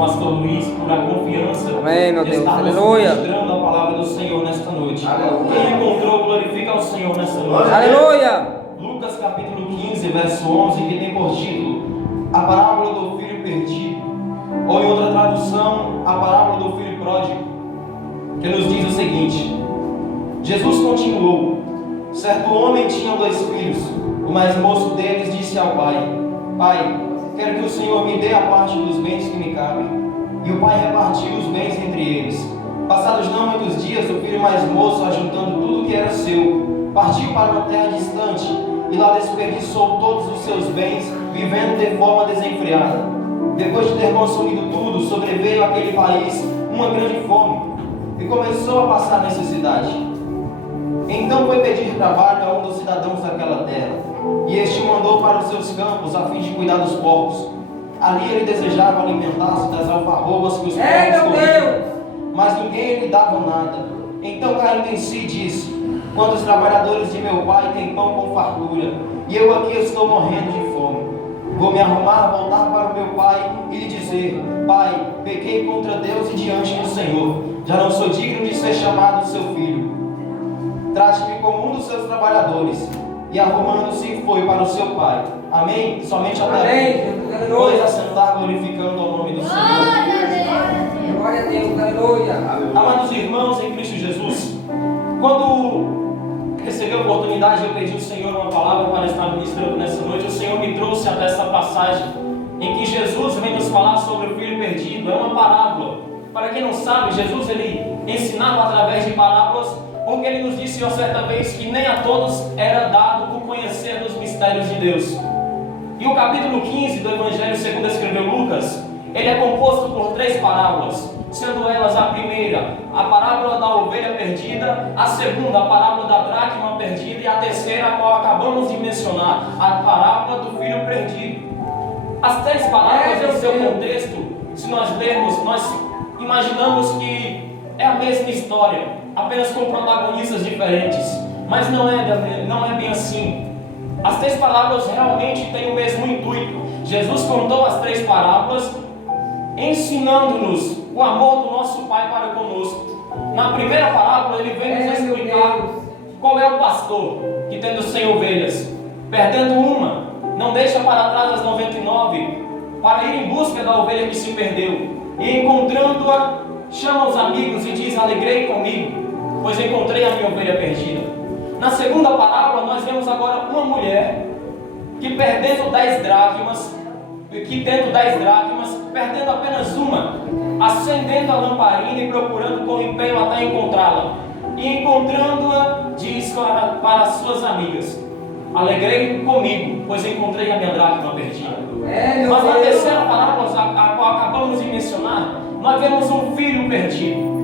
pastor Luiz, por a confiança. Amém, meu de Deus. estarmos Aleluia. ministrando a palavra do Senhor nesta noite. Aleluia. Quem encontrou, glorifica ao Senhor nesta noite. Aleluia. Lucas capítulo 15, verso 11, que tem por título a parábola do filho perdido, ou em outra tradução, a parábola do filho pródigo, que nos diz o seguinte: Jesus continuou: certo homem tinha 2 filhos. O mais moço deles disse ao pai: Pai, quero que o Senhor me dê a parte dos bens que me cabem. E o pai repartiu os bens entre eles. Passados não muitos dias, o filho mais moço, ajuntando tudo que era seu, partiu para uma terra distante e lá desperdiçou todos os seus bens, vivendo de forma desenfreada. Depois de ter consumido tudo, sobreveio àquele país uma grande fome e começou a passar necessidade. Então foi pedir trabalho a um dos cidadãos daquela terra, e este o mandou para os seus campos a fim de cuidar dos porcos. Ali ele desejava alimentar-se das alfarrobas que os porcos comiam, mas ninguém lhe dava nada. Então, caindo em si, disse: quantos trabalhadores de meu pai têm pão com fartura, e eu aqui estou morrendo de fome. Vou me arrumar, voltar para o meu pai e lhe dizer: Pai, pequei contra Deus e diante do Senhor, já não sou digno de ser chamado seu filho. Trate-me como um dos seus trabalhadores. E arrumando-se, foi para o seu pai. Amém? Somente até Amém. pois assentar, glorificando ao nome do Senhor. Glória a Deus. Aleluia. Amados irmãos em Cristo Jesus, quando recebi a oportunidade, eu pedi ao Senhor uma palavra para estar ministrando nessa noite. O Senhor me trouxe até essa passagem em que Jesus vem nos falar sobre o filho perdido. É uma parábola. Para quem não sabe, Jesus ele ensinava através de parábolas, porque ele nos disse uma certa vez que nem a todos era dado o conhecer dos mistérios de Deus. E o capítulo 15 do Evangelho segundo escreveu Lucas, ele é composto por 3 parábolas, sendo elas a primeira, a parábola da ovelha perdida, a segunda, a parábola da dracma perdida, e a terceira, a qual acabamos de mencionar, a parábola do filho perdido. As 3 parábolas, em seu contexto, se nós lermos, nós imaginamos que é a mesma história, apenas com protagonistas diferentes, mas não é bem assim. As 3 parábolas realmente têm o mesmo intuito. Jesus contou as 3 parábolas, ensinando-nos o amor do nosso Pai para conosco. Na primeira parábola, ele vem nos explicar qual é o pastor que, tendo 100 ovelhas, perdendo uma, não deixa para trás as 99, para ir em busca da ovelha que se perdeu, e encontrando-a, chama os amigos e diz: alegrei comigo, pois encontrei a minha ovelha perdida. Na segunda parábola, nós vemos agora uma mulher que tendo 10 dracmas, perdendo apenas uma, acendendo a lamparina e procurando com empenho até encontrá-la. E encontrando-a, diz para as suas amigas: alegrei comigo, pois encontrei a minha dracma perdida. Mas na terceira parábola, a qual acabamos de mencionar, nós vemos um filho perdido.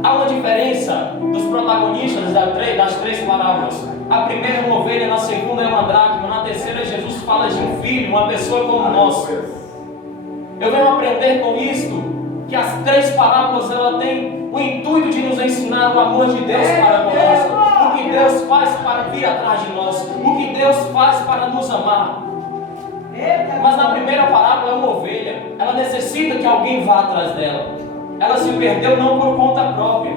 Há uma diferença dos protagonistas das 3 parábolas. A primeira é uma ovelha, na segunda é uma dracma, na terceira Jesus fala de um filho, uma pessoa como nós. Eu venho aprender com isto que as 3 parábolas ela têm o intuito de nos ensinar o amor de Deus para conosco, o que Deus faz para vir atrás de nós, o que Deus faz para nos amar. Mas na primeira parábola é uma ovelha, ela necessita que alguém vá atrás dela. Ela se perdeu não por conta própria.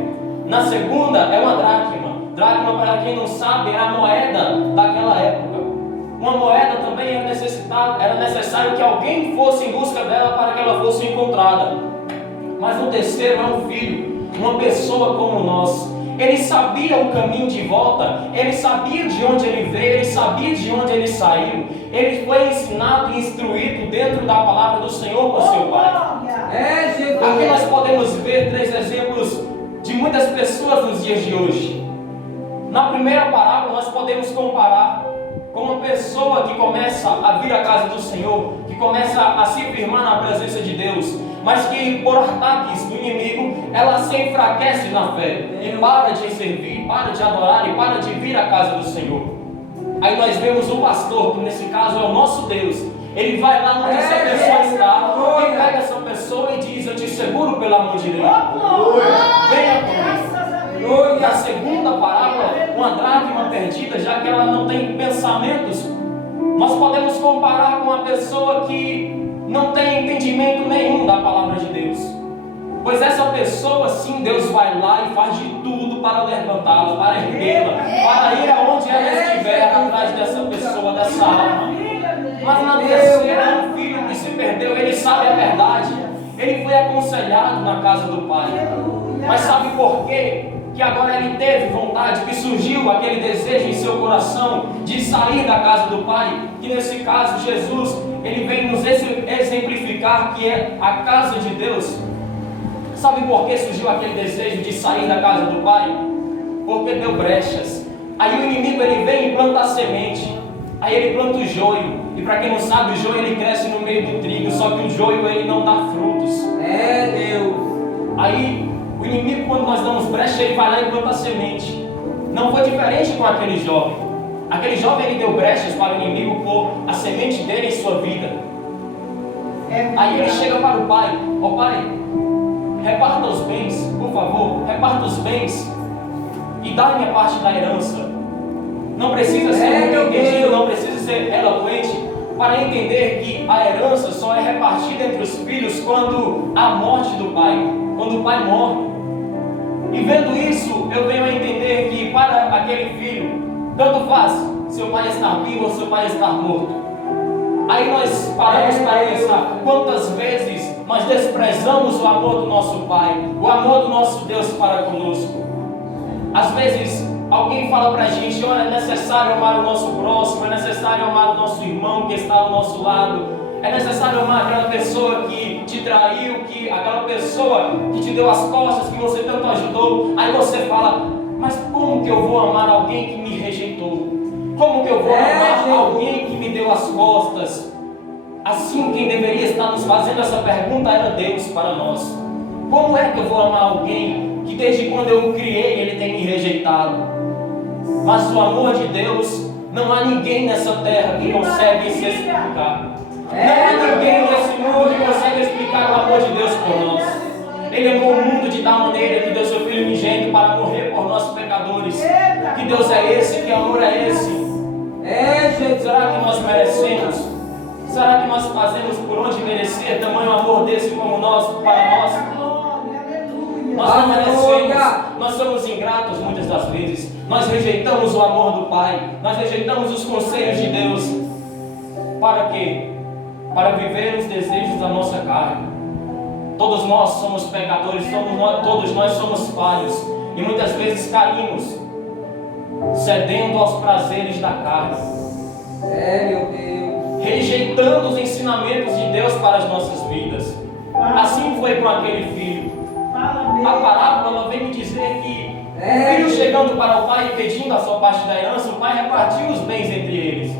Na segunda é uma dracma. Dracma, para quem não sabe, é a moeda daquela época. Uma moeda também era necessário que alguém fosse em busca dela para que ela fosse encontrada. Mas no terceiro é um filho, uma pessoa como nós. Ele sabia o caminho de volta, ele sabia de onde ele veio, ele sabia de onde ele saiu. Ele foi ensinado e instruído dentro da palavra do Senhor por seu pai. Aqui nós podemos ver 3 exemplos de muitas pessoas nos dias de hoje. Na primeira parábola nós podemos comparar com uma pessoa que começa a vir à casa do Senhor, que começa a se firmar na presença de Deus, mas que por ataques do inimigo, ela se enfraquece na fé e para de servir, para de adorar e para de vir à casa do Senhor. Aí nós vemos o pastor, que nesse caso é o nosso Deus. Ele vai lá onde essa pessoa está, e pega essa pessoa e diz: eu te seguro pela mão direita, venha comigo. E a segunda parábola, uma dracma perdida, já que ela não tem pensamentos, nós podemos comparar com uma pessoa que não tem entendimento nenhum da palavra de Deus. Pois essa pessoa, sim, Deus vai lá e faz de tudo para levantá-la, para erguê-la, para ir aonde ela estiver, atrás dessa pessoa, dessa alma. Mas na terceira, um filho que se perdeu, ele sabe a verdade. Ele foi aconselhado na casa do pai. Mas sabe por quê? Que agora ele teve vontade, que surgiu aquele desejo em seu coração de sair da casa do pai. Que nesse caso Jesus, ele vem nos exemplificar que é a casa de Deus. Sabe por que surgiu aquele desejo de sair da casa do pai? Porque deu brechas. Aí o inimigo ele vem e planta a semente. Aí ele planta o joio. E para quem não sabe, o joio ele cresce no meio do trigo. Só que o joio ele não dá frutos. Deus. Aí o inimigo, quando nós damos brecha, ele vai lá e planta a semente. Não foi diferente com aquele jovem. Aquele jovem ele deu brechas para o inimigo pôr a semente dele em sua vida. Aí ele chega para o pai: ó pai, reparta os bens, por favor, reparta os bens e dá a minha parte da herança. Não precisa ser muito entendido, não precisa ser eloquente para entender que a herança só é repartida entre os filhos quando há morte do pai, quando o pai morre. E vendo isso, eu venho a entender que para aquele filho, tanto faz seu pai estar vivo ou seu pai estar morto. Aí nós paramos para pensar quantas vezes nós desprezamos o amor do nosso Pai, o amor do nosso Deus para conosco. Às vezes alguém fala para a gente: olha, é necessário amar o nosso próximo, é necessário amar o nosso irmão que está ao nosso lado, é necessário amar aquela pessoa que te traiu, aquela pessoa que te deu as costas, que você tanto ajudou. Aí você fala: mas como que eu vou amar alguém que me rejeitou? Como que eu vou amar alguém que me deu as costas? Assim, quem deveria estar nos fazendo essa pergunta era Deus para nós. Como é que eu vou amar alguém que desde quando eu o criei ele tem me rejeitado? Mas o amor de Deus, não há ninguém nessa terra que consegue se explicar. Não há ninguém nesse mundo que consegue explicar o amor de Deus por nós. Ele amou o mundo de tal maneira que deu seu Filho unigênito para morrer por nós pecadores. Que Deus é esse? Que amor é esse? Gente, será que nós merecemos? Será que nós fazemos por onde merecer tamanho amor desse como nós, para nós? Nós não merecemos, nós somos ingratos muitas das vezes. Nós rejeitamos o amor do Pai, nós rejeitamos os conselhos de Deus. Para quê? Para viver os desejos da nossa carne. Todos nós somos pecadores, todos nós somos falhos. E muitas vezes caímos cedendo aos prazeres da carne. Meu Deus. Rejeitando os ensinamentos de Deus para as nossas vidas. Assim foi com aquele filho. A parábola ela vem me dizer que o filho chegando para o pai e pedindo a sua parte da herança, o pai repartiu os bens entre eles.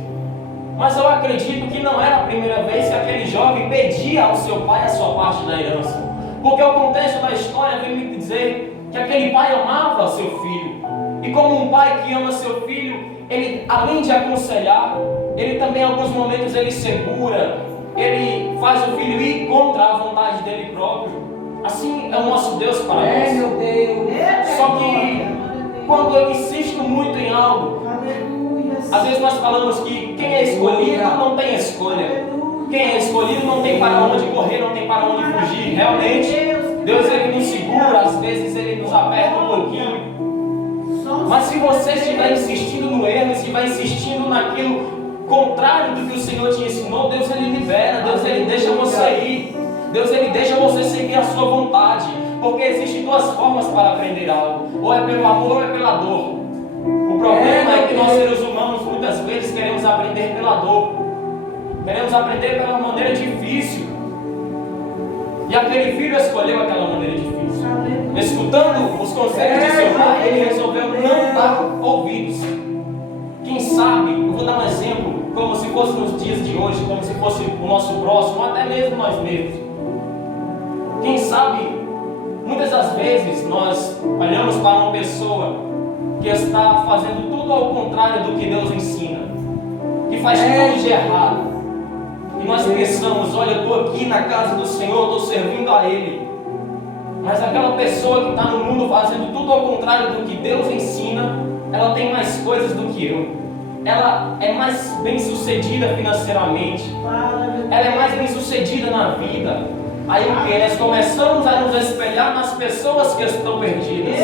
Mas eu acredito que não era a primeira vez que aquele jovem pedia ao seu pai a sua parte da herança. Porque o contexto da história vem me dizer que aquele pai amava seu filho. E como um pai que ama seu filho, ele, além de aconselhar, ele também em alguns momentos ele segura, ele faz o filho ir contra a vontade dele próprio. Assim é o nosso Deus para nós. Meu Deus. Só que quando eu insisto muito em algo, às vezes nós falamos que quem é escolhido não tem escolha. Quem é escolhido não tem para onde correr, não tem para onde fugir. Realmente, Deus ele nos segura, às vezes ele nos aperta um pouquinho. Mas se você estiver insistindo no erro, estiver insistindo naquilo contrário do que o Senhor te ensinou, Deus ele libera, Deus ele deixa você ir. Deus ele deixa você seguir a sua vontade. Porque existem duas formas para aprender algo: ou é pelo amor ou é pela dor. O problema é que nós seres humanos muitas vezes queremos aprender pela dor. Queremos aprender pela maneira difícil. E aquele filho escolheu aquela maneira difícil. Escutando os conselhos de seu pai, ele resolveu não dar ouvidos. Quem sabe, eu vou dar um exemplo, como se fosse nos dias de hoje, como se fosse o nosso próximo, até mesmo nós mesmos. Quem sabe, muitas das vezes nós olhamos para uma pessoa que está fazendo tudo ao contrário do que Deus ensina, que faz tudo de errado. E nós pensamos: olha, eu estou aqui na casa do Senhor, estou servindo a Ele. Mas aquela pessoa que está no mundo fazendo tudo ao contrário do que Deus ensina, ela tem mais coisas do que eu. Ela é mais bem sucedida financeiramente. Ela é mais bem sucedida na vida. Aí o que? Nós começamos a nos espelhar nas pessoas que estão perdidas.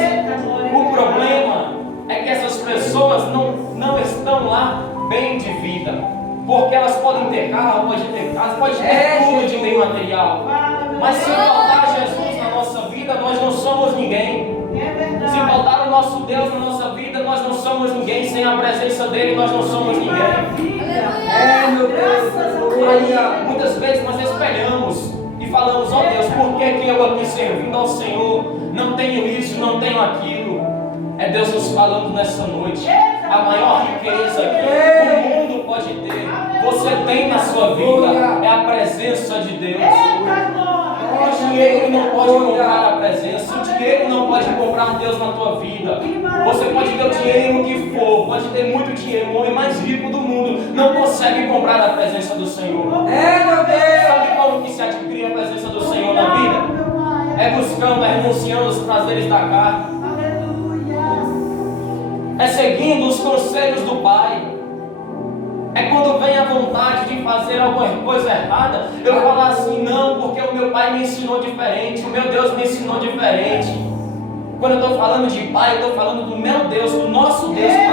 O problema é que essas pessoas não estão lá bem de vida. Porque elas podem ter carro, podem ter casa, podem ter tudo de bem material. Mas se faltar Jesus na nossa vida, nós não somos ninguém. Se faltar o nosso Deus na nossa vida, nós não somos ninguém. Sem a presença dele, nós não somos ninguém. Meu Deus. Aí, muitas vezes nós espelhamos e falamos: ó Deus, por que eu aqui servindo ao Senhor não tenho isso, não tenho aquilo? É Deus nos falando nessa noite. A maior riqueza que o mundo pode ter, você tem na sua vida, é a presença de Deus. O dinheiro não pode comprar a presença, o dinheiro não pode comprar Deus na tua vida. Você pode ter o dinheiro que for, pode ter muito dinheiro, o homem mais rico do mundo não consegue comprar a presença do Senhor. Meu Deus. Sabe como que se adquire a presença do Senhor na vida? É buscando, é renunciando os prazeres da carne, é seguindo os conselhos do Pai. É quando vem a vontade de fazer alguma coisa errada, eu falo assim: não, porque o meu Pai me ensinou diferente, o meu Deus me ensinou diferente. Quando eu estou falando de Pai, eu estou falando do meu Deus, do nosso Deus, Pai.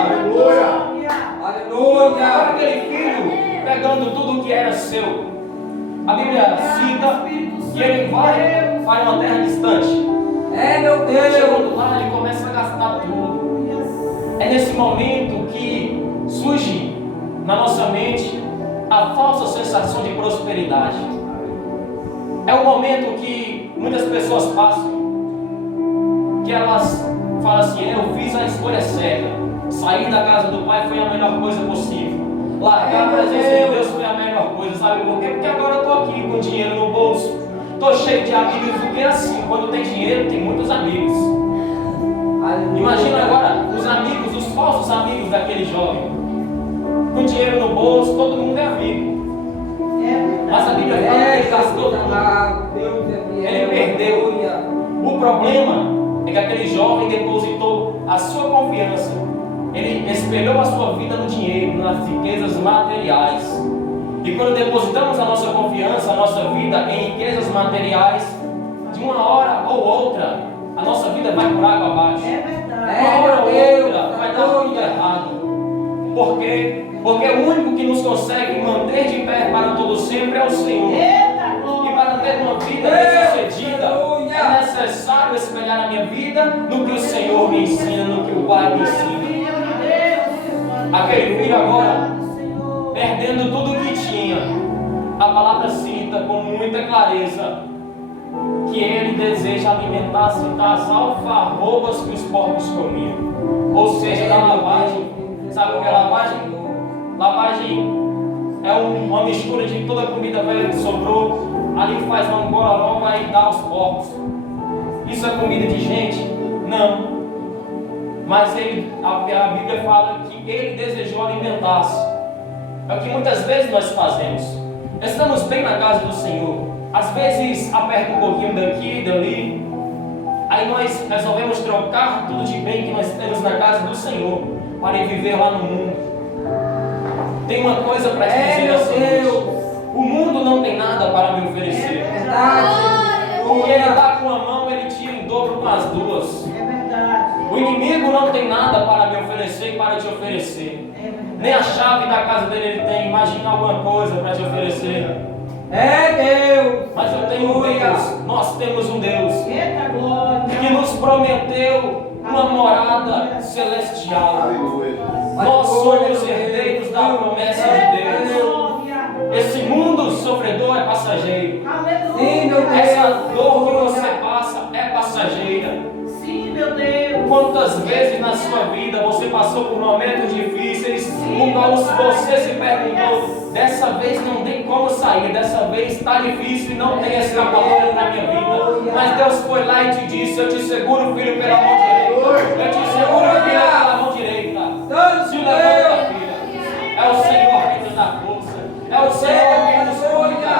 Aleluia. Aquele filho pegando tudo que era seu. A Bíblia cita que ele vai para uma terra distante. Meu Deus. Chegando lá, ele começa a gastar tudo. É nesse momento que surge na nossa mente a falsa sensação de prosperidade. É o momento que muitas pessoas passam, que elas falam assim: eu fiz a escolha certa, sair da casa do Pai foi a melhor coisa possível, largar a presença de Deus foi a melhor coisa. Sabe por quê? Porque agora eu estou aqui com dinheiro no bolso, estou cheio de amigos. Porque assim, quando tem dinheiro, tem muitos amigos. Imagina agora os amigos, os falsos amigos daquele jovem. Com dinheiro no bolso, todo mundo é amigo. Mas a Bíblia fala que ele gastou tudo. Ele perdeu. O problema é que aquele jovem depositou a sua confiança. Ele espelhou a sua vida no dinheiro, nas riquezas materiais. E quando depositamos a nossa confiança, a nossa vida em riquezas materiais, de uma hora ou outra, a nossa vida vai por água abaixo. Uma hora ou outra vai dar tudo errado. Por quê? Porque o único que nos consegue manter de pé para todo sempre é o Senhor. E para ter uma vida bem-sucedida, é necessário espelhar a minha vida no que o Senhor me ensina, no que o Pai me ensina. Aquele filho agora, perdendo tudo o que tinha, a palavra cita com muita clareza que ele deseja alimentar-se das alfarrobas que os porcos comiam. Ou seja, da lavagem. Sabe o que é lavagem? Lavagem é uma mistura de toda a comida velha que sobrou. Ali faz uma gororoba e dá aos porcos. Isso é comida de gente? Não. Mas a Bíblia fala que ele desejou alimentar-se. É o que muitas vezes nós fazemos. Estamos bem na casa do Senhor. Às vezes aperta um pouquinho daqui e dali. Aí nós resolvemos trocar tudo de bem que nós temos na casa do Senhor para ir viver lá no mundo. Tem uma coisa para te dizer assim: o mundo não tem nada para me oferecer. Porque ele dá com a mão, ele tira em dobro com as duas. O inimigo não tem nada para me oferecer e para te oferecer. Nem a chave da casa dele ele tem. Imagina alguma coisa para te oferecer. Deus. Mas eu tenho um Deus, nós temos um Deus que nos prometeu uma morada celestial. Nós somos herdeiros da promessa de Deus. Esse mundo sofredor é passageiro. Sim, meu Deus. Essa dor que você passa é passageira. Sim, meu Deus. Quantas vezes na sua vida você passou por momentos difíceis, com qual você se perguntou: dessa vez não tem como sair, dessa vez está difícil e não tem escapatória na minha vida. Mas Deus foi lá e te disse: eu te seguro, filho, pela mão direita. Eu te seguro, filho, pela mão direita. Se levanta, filha. É o Senhor que te dá força. É o Senhor que nos cuida.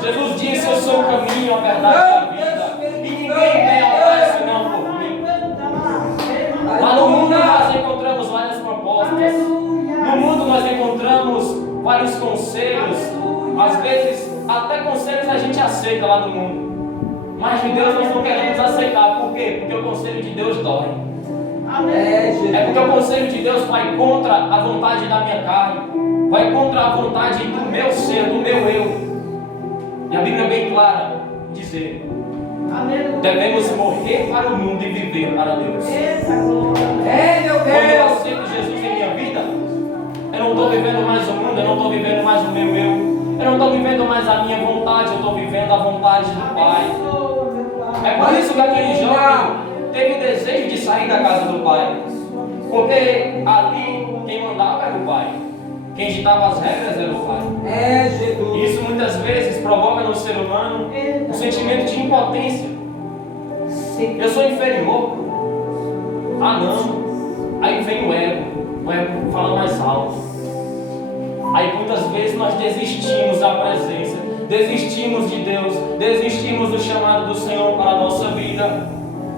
Jesus disse: eu sou o caminho, a verdade e a vida. E ninguém vem ao Pai senão por mim. Lá no mundo nós encontramos várias propostas. No mundo nós encontramos vários conselhos. Às vezes até conselhos a gente aceita lá no mundo. Mas de Deus nós não queremos aceitar. Por quê? Porque o conselho de Deus dói. É porque o conselho de Deus vai contra a vontade da minha carne. Vai contra a vontade do meu ser, do meu eu. E a Bíblia é bem clara dizer: devemos morrer para o mundo e viver para Deus. Quando eu aceito Jesus em minha vida, eu não estou vivendo mais o mundo, eu não estou vivendo mais o meu eu. Eu não estou vivendo mais a minha vontade, eu estou vivendo a vontade do Pai. É por isso que aquele jovem teve o desejo de sair da casa do Pai. Porque ali quem mandava era o Pai. Quem ditava as regras era o Pai. E isso muitas vezes provoca no ser humano um sentimento de impotência. Eu sou inferior. Ah não. Aí vem o ego fala mais alto. Aí muitas vezes nós desistimos da presença, desistimos de Deus, desistimos do chamado do Senhor para a nossa vida.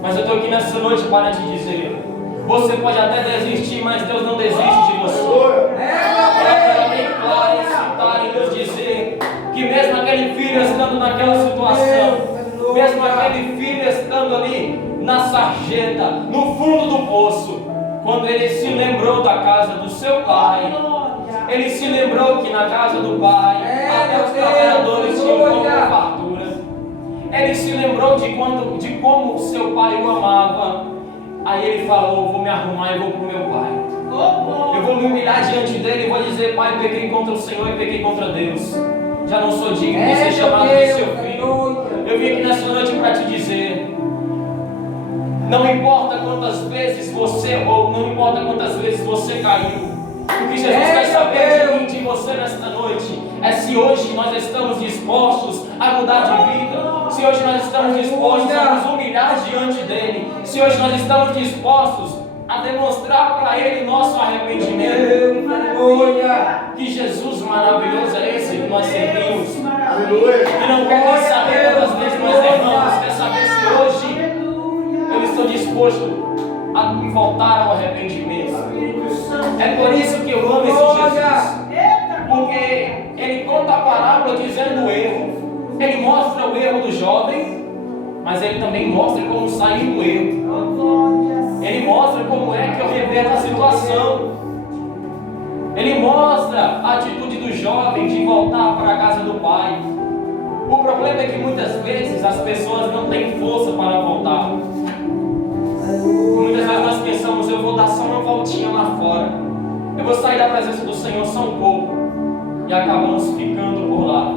Mas eu estou aqui nessa noite para te dizer: você pode até desistir, mas Deus não desiste de você. É bem claro em citar e nos dizer que mesmo aquele filho estando naquela situação, mesmo aquele filho estando ali na sarjeta, no fundo do poço, quando ele se lembrou da casa do seu pai, ele se lembrou que na casa do pai até os trabalhadores tinham pão com fartura. Ele se lembrou de como o seu pai o amava. Aí ele falou: vou me arrumar e vou para o meu pai. Eu vou me humilhar diante dele e vou dizer: pai, pequei contra o Senhor e pequei contra Deus. Já não sou digno de ser chamado de seu filho. Eu vim aqui nessa noite para te dizer: não importa quantas vezes você errou, não importa quantas vezes você caiu. O que Jesus quer saber de mim, de você nesta noite, é se hoje nós estamos dispostos a mudar de vida, se hoje nós estamos dispostos a nos humilhar diante dele, se hoje nós estamos dispostos a demonstrar para ele nosso arrependimento. Que Jesus maravilhoso é esse que nós servimos. E não quer nem saber quantas vezes nós erramos, quer saber se hoje eu estou disposto a me voltar ao arrependimento. É por isso que eu amo esse Jesus, porque ele conta a parábola dizendo o erro, ele mostra o erro do jovem, mas ele também mostra como sair do erro. Ele mostra como é que eu reverto a situação. Ele mostra a atitude do jovem de voltar para a casa do pai. O problema é que muitas vezes as pessoas não têm força para voltar. Muitas vezes nós pensamos: eu vou dar só uma voltinha lá fora, eu vou sair da presença do Senhor só um pouco, e acabamos ficando por lá.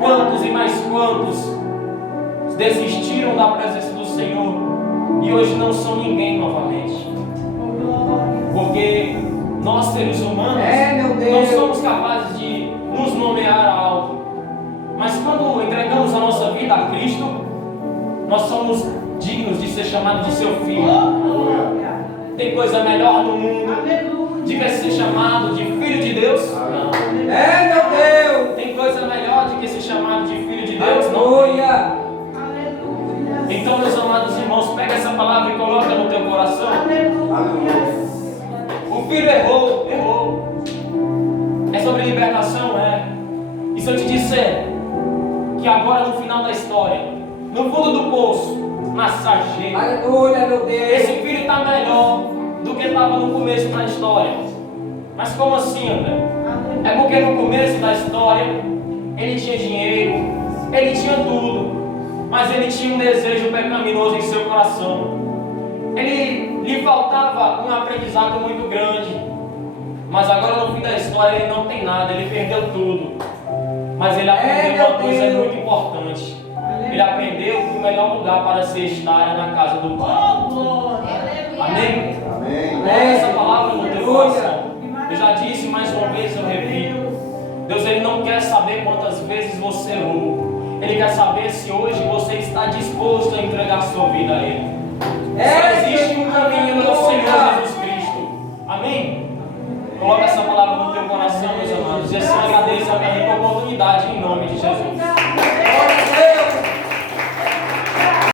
Quantos e mais quantos desistiram da presença do Senhor e hoje não são ninguém novamente? Porque nós, seres humanos, não somos capazes de nos nomear algo, mas quando entregamos a nossa vida a Cristo, nós somos dignos de ser chamados de seu filho. Tem coisa melhor no mundo de que ser chamado de filho de Deus? Não. Tem coisa melhor de que ser chamado de filho de Deus? Não. Então, meus amados irmãos, pega essa palavra e coloca no teu coração. O filho errou. É sobre libertação, é. E se eu te disser que agora no final da história, no fundo do poço, na sarjeta, esse filho está melhor do que estava no começo da história. Mas como assim, André? É porque no começo da história ele tinha dinheiro, ele tinha tudo, mas ele tinha um desejo pecaminoso em seu coração. Lhe faltava um aprendizado muito grande, mas agora no fim da história ele não tem nada, ele perdeu tudo, mas ele aprendeu uma coisa muito importante. Ele aprendeu que o melhor lugar para se estar é na casa do Pai. Amém? Coloca essa palavra no teu coração. Eu já disse, mais uma vez eu repito: Deus, ele não quer saber quantas vezes você errou. Ele quer saber se hoje você está disposto a entregar sua vida a Ele. Só existe um caminho